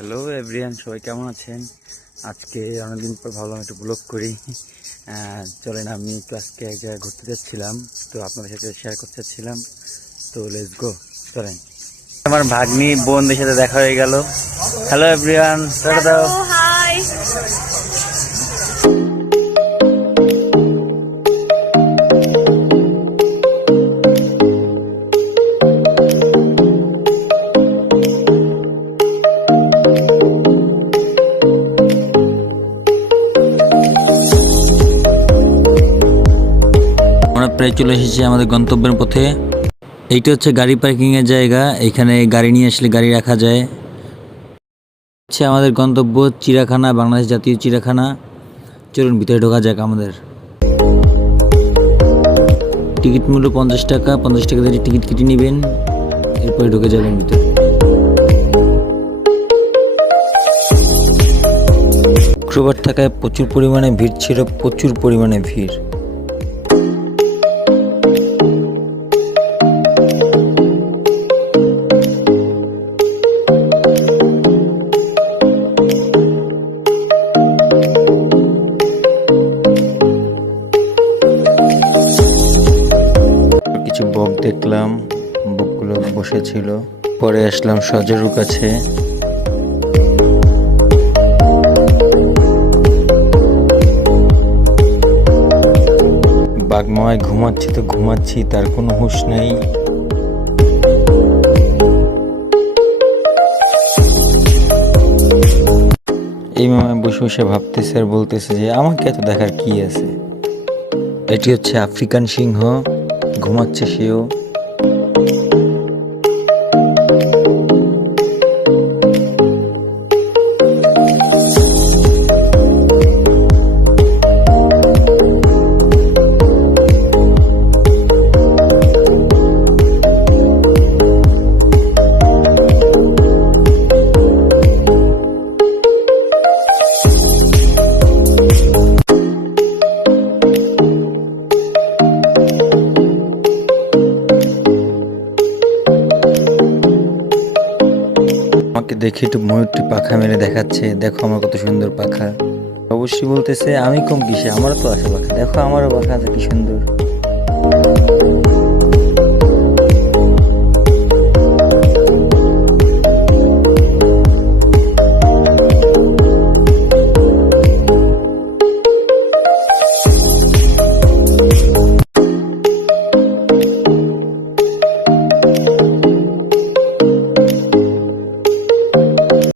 Hello everyone, সবাই কেমন আছেন? আজকে অনেকদিন পর ভাবলাম একটু ব্লগ করি। চলেন, আমি একটু আজকে এক জায়গায় ঘুরতে যাচ্ছিলাম, তো আপনাদের সাথে শেয়ার করতে চাচ্ছিলাম। তো লেটস গো, চলেন। আমার ভাগ্নি বোনদের সাথে দেখা হয়ে গেল। হ্যালো এভরিওয়ান, টাটা দাও। হাই। আমরা প্রায় চলে এসেছি আমাদের গন্তব্যের পথে। এইটা হচ্ছে গাড়ি পার্কিং এর জায়গা, এখানে গাড়ি নিয়ে আসলে গাড়ি রাখা যায়। হচ্ছে আমাদের গন্তব্য চিড়িয়াখানা, বাংলাদেশ জাতীয় চিড়িয়াখানা। চলুন ভিতরে ঢোকা যাক আমাদের। টিকিট মূল্য 50 টাকা। 50 টাকা দিয়ে টিকিট কেটে নেবেন, এরপরে ঢুকে যাবেন ভিতরে। শুক্রবার থাকায় প্রচুর পরিমাণে ভিড় ছিল, প্রচুর পরিমাণে ভিড়। কিছু বক দেখলাম, বকগুলো বসেছিল। পরে আসলাম সজরুর কাছে। বাঘমায় ঘুমাচ্ছি তো ঘুমাচ্ছি, তার কোনো হুঁশ নেই। এই মামায় বসে বসে ভাবতেছে আর বলতেছে যে আমাকে এত দেখার কি আছে। এটি হচ্ছে আফ্রিকান সিংহ, ঘুমাচ্ছে সেও। আমাকে দেখে একটু ময়ূরটি পাখা মেরে দেখাচ্ছে, দেখো আমার কত সুন্দর পাখা। অবশ্যই বলতেছে আমি কম কিসে, আমারও তো আছে পাখা, দেখো আমারও পাখা আছে কি সুন্দর।